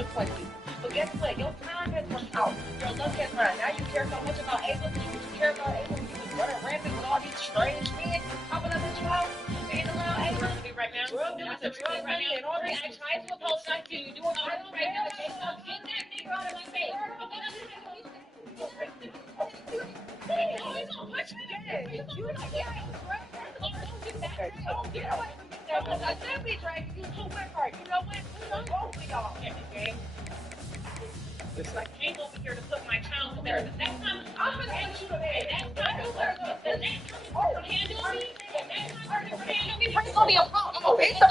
took place. But guess what? Your time has run out. Your luck has run. Now you care so much about Ava. You care about Ava. You was running rampant with all these strange men popping up at your house. Ain't around Ava. Right now. Drug dealers and drug money and all that. I tried to oppose that to you. Doing all this right now. Get that nigga out of my face. You like, yeah, I said be dragging you too much hard. You know what? What's wrong with y'all? It's like I came over here to put my child to bed. The next time I'm gonna handle you today. Next time you learn the next time you handle me, the next time you handle me, it's gonna be a problem. Oh, it's a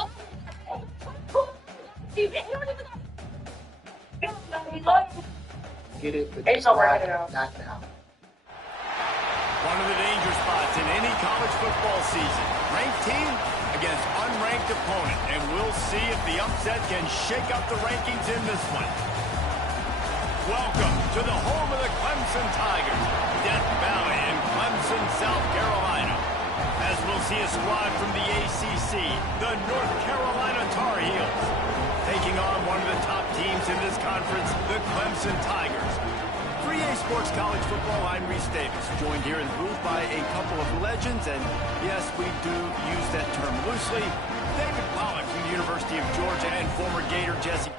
get it, but it's not now. One of the danger spots in any college football season. Ranked team against unranked opponent. And we'll see if the upset can shake up the rankings in this one. Welcome to the home of the Clemson Tigers, Death Valley in Clemson, South Carolina. As we'll see a squad from the ACC, the North Carolina Tar Heels, taking on one of the top teams in this conference, the Clemson Tigers. 3A Sports College Football, I'm Reese Davis, joined here in the booth by a couple of legends, and yes, we do use that term loosely. David Pollock from the University of Georgia and former Gator Jesse.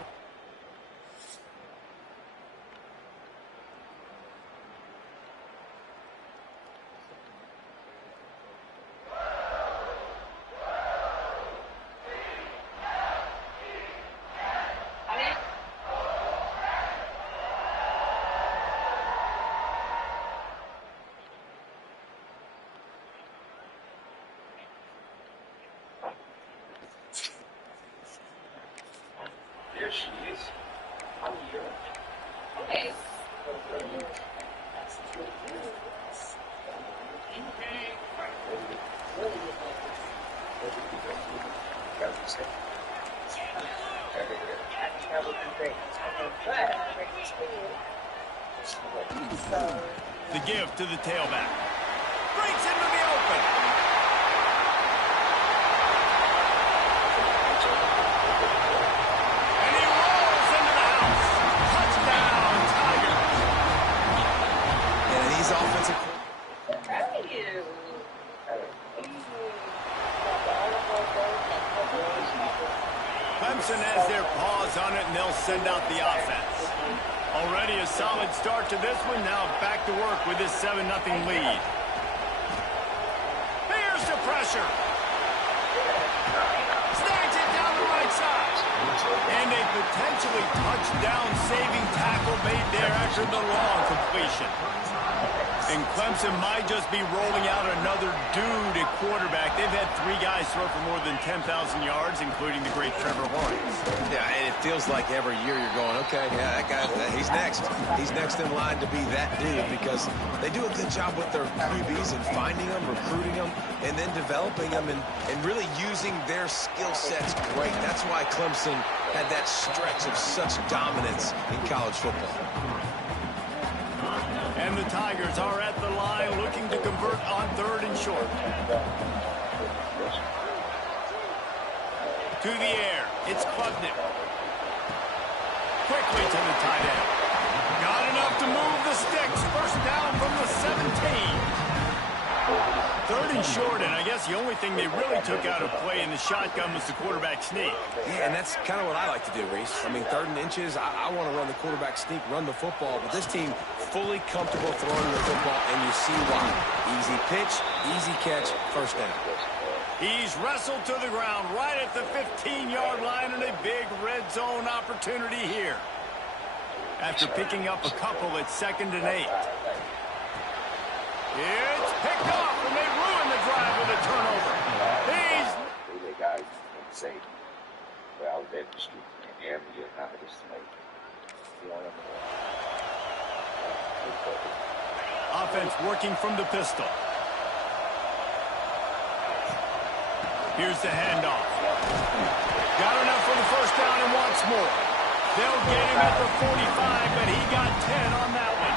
There she is. I'm here. okay. The give to the tailback. Breaks into the open. And he rolls into the house. Touchdown, Tigers. And he's offensive. Clemson has their paws on it, and they'll send out the offense. Already a solid start to this one. Now back to work with this 7-0 lead. Here's the pressure. Snags it down the right side. And a potentially touchdown-saving tackle made there after the long completion. And Clemson might just be rolling out another dude at quarterback. They've had 3 guys throw for more than 10,000 yards, including the great Trevor Lawrence. Yeah, and it feels like every year you're going, okay, yeah, that guy, he's next. He's next in line to be that dude because they do a good job with their QBs and finding them, recruiting them, and then developing them and really using their skill sets great. That's why Clemson had that stretch of such dominance in college football. And the Tigers are at the line looking to convert on 3rd and short. To the air, it's Klubnik. Quickly to the tight end. Got enough to move the sticks. First down from the 17. 3rd and short, and I guess the only thing they really took out of play in the shotgun was the quarterback sneak. Yeah, and that's kind of what I like to do, Reese. I mean, 3rd and inches, I want to run the quarterback sneak, run the football, but this team fully comfortable throwing the football, and you see why. Easy pitch, easy catch, first down. He's wrestled to the ground right at the 15-yard line, and a big red zone opportunity here. After picking up a couple at 2nd and 8. It's picked off, and they ruin the drive with a turnover. The guys say, well, they're the street, and every year now it's like, offense working from the pistol. Here's the handoff. Got enough for the first down and wants more. They'll get him at the 45, but he got 10 on that one.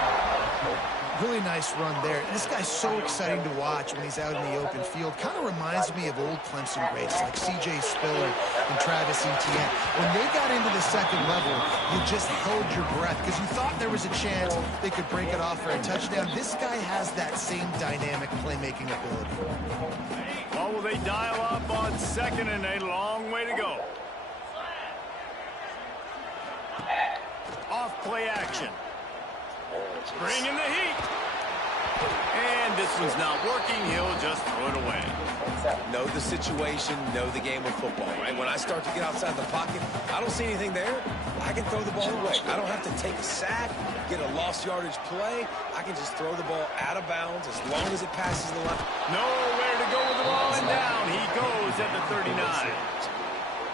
Really nice run there. This guy's so exciting to watch when he's out in the open field. Kind of reminds me of old Clemson greats like C.J. Spiller and Travis Etienne. When they got into the second level, you just held your breath because you thought there was a chance they could break it off for a touchdown. This guy has that same dynamic playmaking ability. Well, will they dial up on 2nd and a long way to go? Off play action. Bring in the heat. And this one's not working. He'll just throw it away. Know the situation, know the game of football, right? When I start to get outside the pocket, I don't see anything there. I can throw the ball away. I don't have to take a sack, get a lost yardage play. I can just throw the ball out of bounds as long as it passes the line. Nowhere to go with the ball, and down he goes at the 39.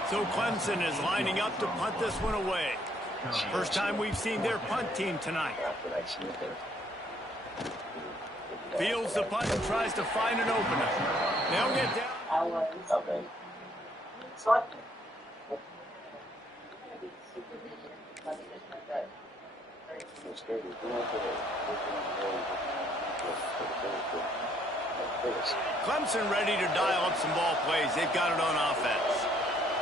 So Clemson is lining up to punt this one away. First time we've seen their punt team tonight. Fields the punt and tries to find an opener. They'll get down. Okay. Clemson ready to dial up some ball plays. They've got it on offense.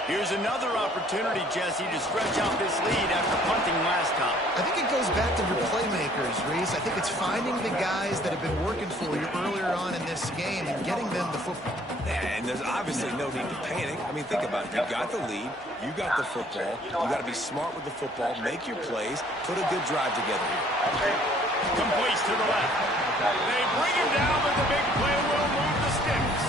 Here's another opportunity, Jesse, to stretch out this lead after punting last time. I think it goes back to your playmakers, Reese. I think it's finding the guys that have been working for you earlier on in this game and getting them the football. And there's obviously no need to panic. I mean, think about it. You got the lead. You got the football. You got to be smart with the football. Make your plays. Put a good drive together here. Completes to the left. They bring him down, but the big play will move the sticks.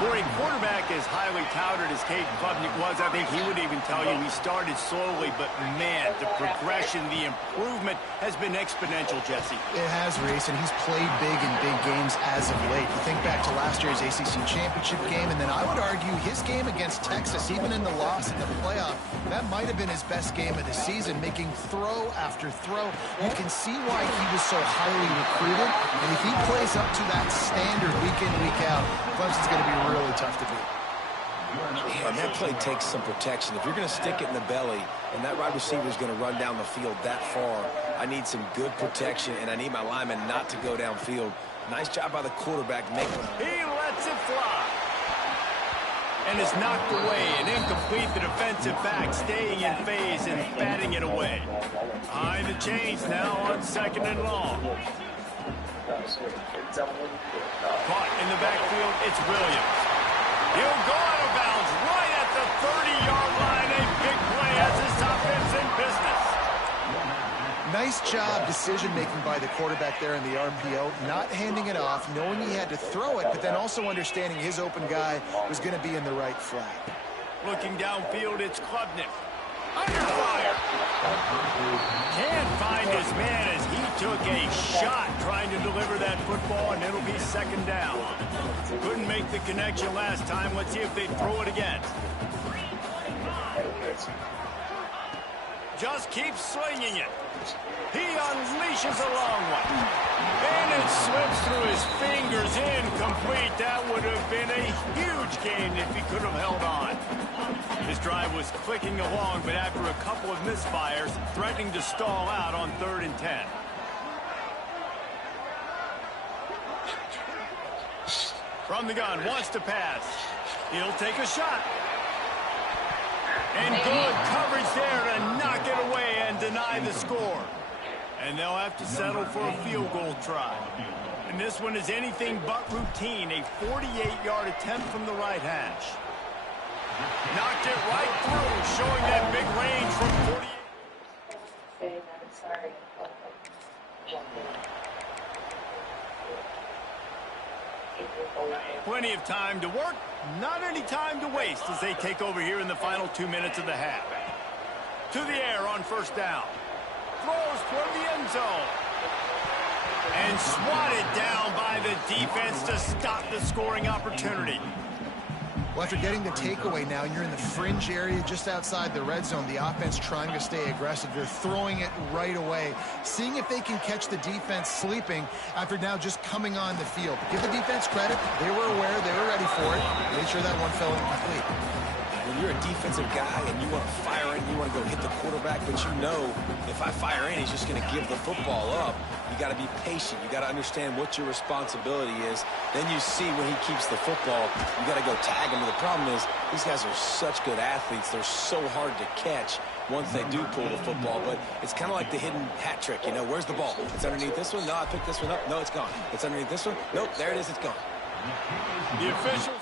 For a quarterback as highly touted as Cade Klubnik was, I think he would even tell you he started slowly, but man, the progression, the improvement has been exponential, Jesse. It has, Reese, and he's played big in big games as of late. You think back to last year's ACC championship game, and then I would argue his game against Texas, even in the loss in the playoff, that might have been his best game of the season, making throw after throw. You can see why he was so highly recruited, and if he plays up to that standard week in, week out, Clemson's going to be really tough to beat. And that play takes some protection. If you're going to stick it in the belly and that wide receiver is going to run down the field that far, I need some good protection, and I need my lineman not to go downfield. Nice job by the quarterback making it. He lets it fly. And it's knocked away and incomplete. The defensive back staying in phase and batting it away. Behind the chains now on 2nd and long. Caught in the backfield, it's Williams. He'll go out of bounds right at the 30-yard line. A big play as his offense in business. Nice job decision-making by the quarterback there in the RPO, not handing it off, knowing he had to throw it, but then also understanding his open guy was going to be in the right flat. Looking downfield, it's Klubnik. Under fire. Can't find his man as he took a shot trying to deliver that football, and it'll be 2nd down. Couldn't make the connection last time. Let's see if they throw it again. Just keeps swinging it. He unleashes a long one. And it slips through his fingers, incomplete. That would have been a huge gain if he could have held on. His drive was clicking along, but after a couple of misfires, threatening to stall out on 3rd and 10. From the gun, wants to pass. He'll take a shot. And good coverage there to knock it away and deny the score. And they'll have to settle for a field goal try. And this one is anything but routine. A 48-yard attempt from the right hash. Knocked it right through, showing that big range from 48. Plenty of time to work, not any time to waste as they take over here in the final 2 minutes of the half. To the air on 1st down. Throws toward the end zone. And swatted down by the defense to stop the scoring opportunity. Well, after getting the takeaway now, you're in the fringe area just outside the red zone. The offense trying to stay aggressive. They're throwing it right away, seeing if they can catch the defense sleeping after now just coming on the field. Give the defense credit. They were aware. They were ready for it. Made sure that one fell incomplete. When you're a defensive guy and you want to fire in, you want to go hit the quarterback, but you know if I fire in, he's just going to give the football up. You got to be patient. You got to understand what your responsibility is. Then you see when he keeps the football, you got to go tag him. The problem is these guys are such good athletes. They're so hard to catch. once they do pull the football, but it's kind of like the hidden hat trick. You know, where's the ball? It's underneath this one. No, I picked this one up. No, it's gone. It's underneath this one. Nope, there it is. It's gone. The officials.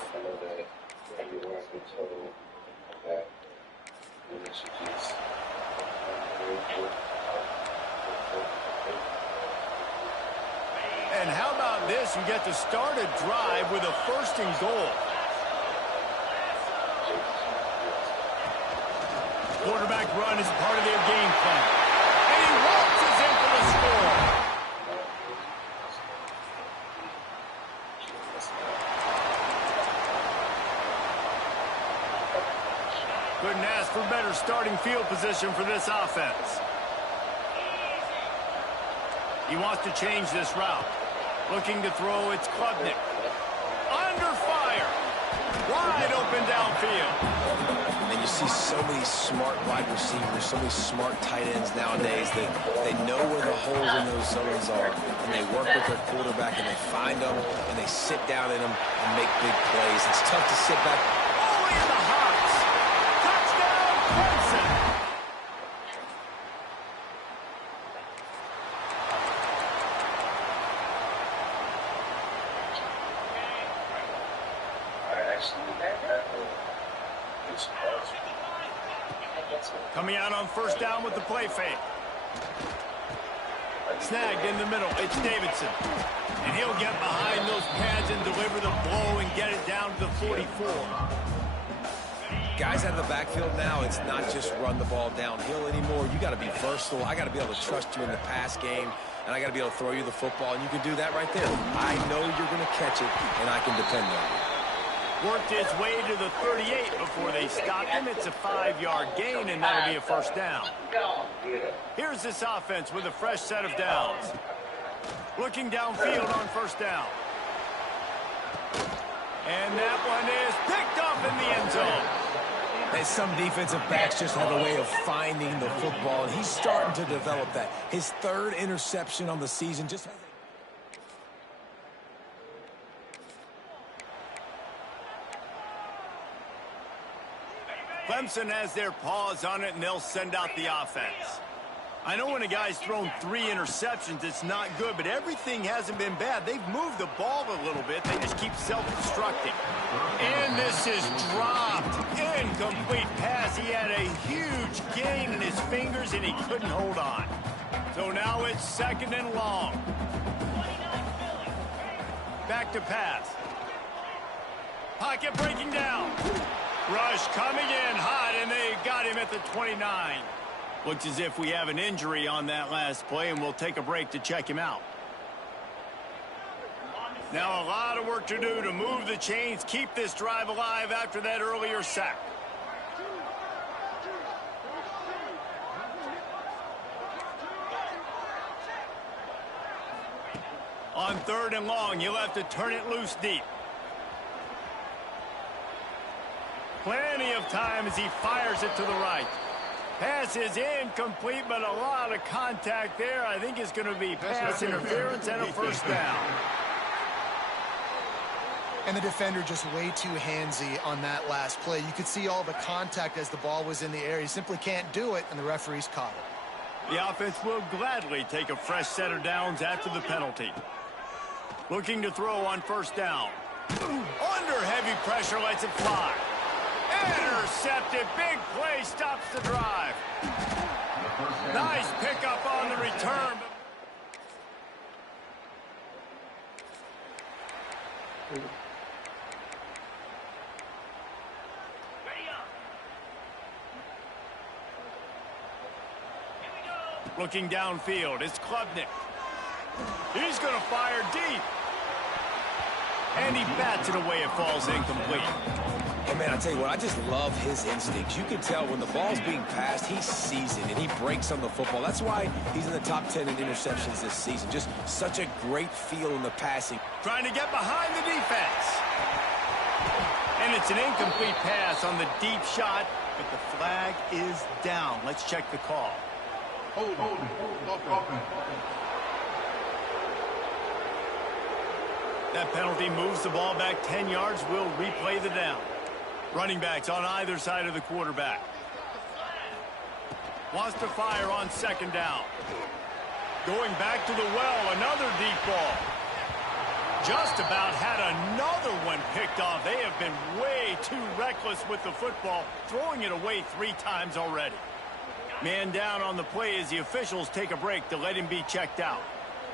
And how about this? You get to start a drive with a 1st and goal. Quarterback run is part of their game plan. And he waltzes in for the score. Couldn't ask for better starting field position for this offense. He wants to change this route. Looking to throw, it's Klubnik. Under fire. Wide open downfield. And you see so many smart wide receivers, so many smart tight ends nowadays that they know where the holes in those zones are, and they work with their quarterback, and they find them, and they sit down in them and make big plays. It's tough to sit back. Oh, in the hops. Touchdown, Clemson. Coming out on 1st down with the play fake. Snagged in the middle. It's Davidson. And he'll get behind those pads and deliver the blow and get it down to the 44. Guys out of the backfield now, it's not just run the ball downhill anymore. You got to be versatile. I got to be able to trust you in the pass game, and I got to be able to throw you the football, and you can do that right there. I know you're going to catch it, and I can depend on you. Worked his way to the 38 before they stopped him. It's a 5-yard gain, and that'll be a 1st down. Here's this offense with a fresh set of downs. Looking downfield on 1st down. And that one is picked up in the end zone. And some defensive backs just have a way of finding the football, and he's starting to develop that. His 3rd interception on the season just has Clemson has their paws on it, and they'll send out the offense. I know when a guy's thrown 3 interceptions, it's not good, but everything hasn't been bad. They've moved the ball a little bit. They just keep self-destructing. And this is dropped. Incomplete pass. He had a huge gain in his fingers, and he couldn't hold on. So now it's 2nd and long. Back to pass. Pocket breaking down. Rush coming in hot, and they got him at the 29. Looks as if we have an injury on that last play, and we'll take a break to check him out. Now a lot of work to do to move the chains, keep this drive alive after that earlier sack. On 3rd and long, you'll have to turn it loose deep. Plenty of time as he fires it to the right. Pass is incomplete, but a lot of contact there. I think it's going to be pass interference and a 1st down. And the defender just way too handsy on that last play. You could see all the contact as the ball was in the air. He simply can't do it, and the referee's caught it. The offense will gladly take a fresh set of downs after the penalty. Looking to throw on 1st down. Under heavy pressure, lets it fly. Intercepted. Big play stops the drive. Nice pickup on the return. Looking downfield, it's Klubnik. He's going to fire deep. And he bats it away. It falls incomplete. Oh, man, I tell you what, I just love his instincts. You can tell when the ball's being passed, he sees it, and he breaks on the football. That's why he's in the top 10 in interceptions this season. Just such a great feel in the passing. Trying to get behind the defense. And it's an incomplete pass on the deep shot, but the flag is down. Let's check the call. Hold. That penalty moves the ball back 10 yards. We'll replay the down. Running backs on either side of the quarterback. Wants to fire on second down. Going back to the well, another deep ball. Just about had another one picked off. They have been way too reckless with the football, throwing it away 3 times already. Man down on the play as the officials take a break to let him be checked out.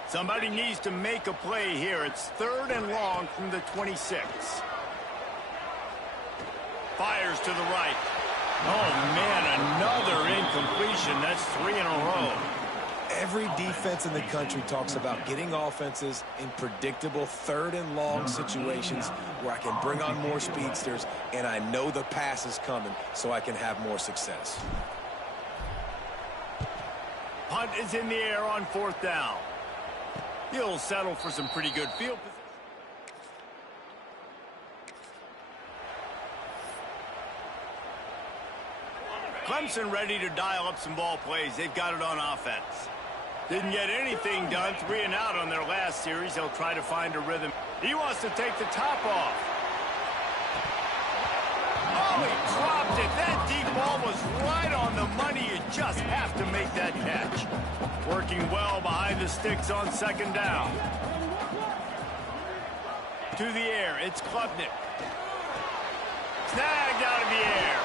Somebody needs to make a play here. It's 3rd and long from the 26. Fires to the right. Oh, man, another incompletion. That's 3 in a row. Every defense in the country talks about getting offenses in predictable 3rd and long situations where I can bring on more speedsters and I know the pass is coming so I can have more success. Punt is in the air on 4th down. He'll settle for some pretty good field position. Clemson ready to dial up some ball plays. They've got it on offense. Didn't get anything done. 3 and out on their last series. They'll try to find a rhythm. He wants to take the top off. Oh, he dropped it. That deep ball was right on the money. You just have to make that catch. Working well behind the sticks on 2nd down. To the air. It's Klubnik. Snagged out of the air.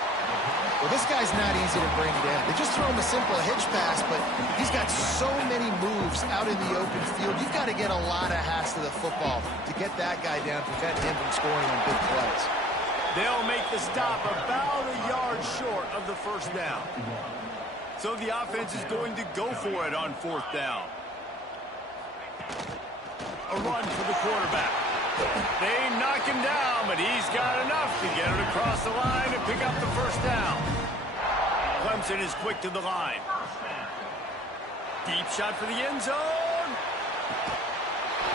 Well, this guy's not easy to bring down. They just throw him a simple hitch pass, but he's got so many moves out in the open field. You've got to get a lot of hats to the football to get that guy down, prevent him from scoring on big plays. They'll make the stop about a yard short of the 1st down. So the offense is going to go for it on 4th down. A run for the quarterback. They knock him down, but he's got enough to get it across the line and pick up the 1st down. Clemson is quick to the line. Deep shot for the end zone.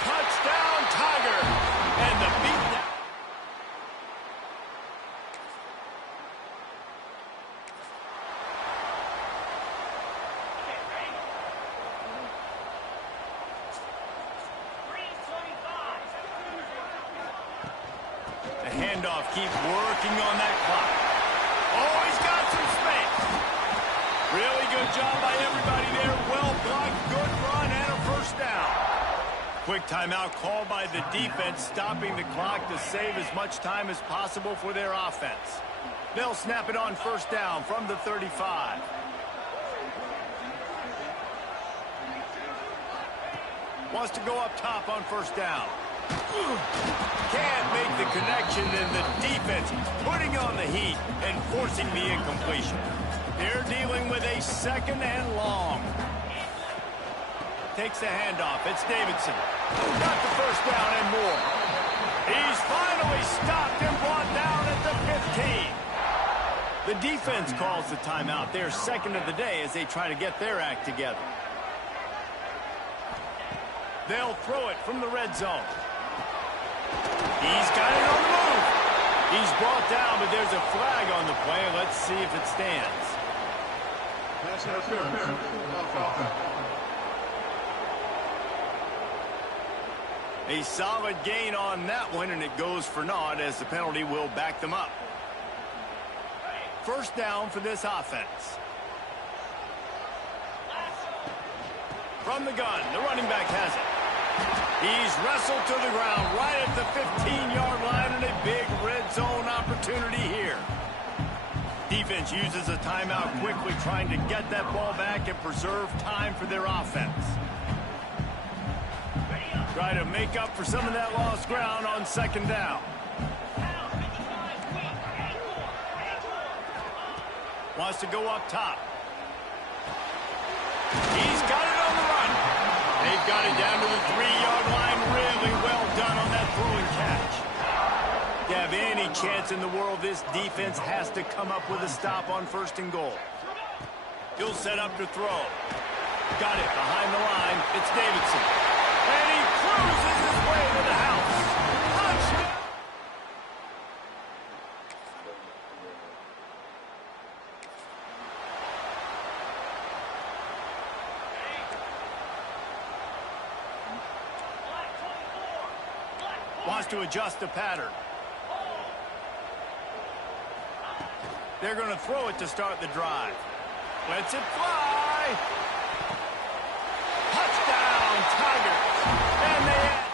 Touchdown, Tiger. And the beat down. Handoff, keep working on that clock. Oh, he's got some space. Really good job by everybody there. Well blocked, good run, and a 1st down. Quick timeout called by the defense, stopping the clock to save as much time as possible for their offense. They'll snap it on 1st down from the 35. Wants to go up top on 1st down. Can't make the connection, and the defense putting on the heat and forcing the incompletion. They're dealing with a 2nd and long. Takes the handoff. It's Davidson. Got the 1st down and more. He's finally stopped and brought down at the 15. The defense calls the timeout. Their 2nd of the day as they try to get their act together. They'll throw it from the red zone. He's got it on the move. He's brought down, but there's a flag on the play. Let's see if it stands. A solid gain on that one, and it goes for naught as the penalty will back them up. 1st down for this offense. From the gun, the running back has it. He's wrestled to the ground right at the 15-yard line, and a big red zone opportunity here. Defense uses a timeout quickly, trying to get that ball back and preserve time for their offense. Try to make up for some of that lost ground on 2nd down. Wants to go up top. He's got it on the run. They've got it down to the 3-yard line. Really well done on that throwing catch. To have any chance in the world, this defense has to come up with a stop on 1st and goal. He'll set up to throw. Got it behind the line. It's Davidson. And he cruises his way to the house. Touchdown! Wants to adjust the pattern. They're going to throw it to start the drive. Lets it fly. Touchdown, Tigers. And they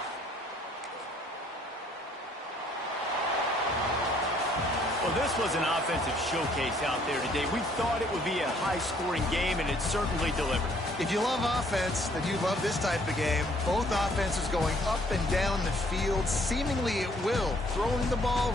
Well, this was an offensive showcase out there today. We thought it would be a high-scoring game, and it certainly delivered. If you love offense, then you love this type of game. Both offenses going up and down the field, seemingly at will, throwing the ball,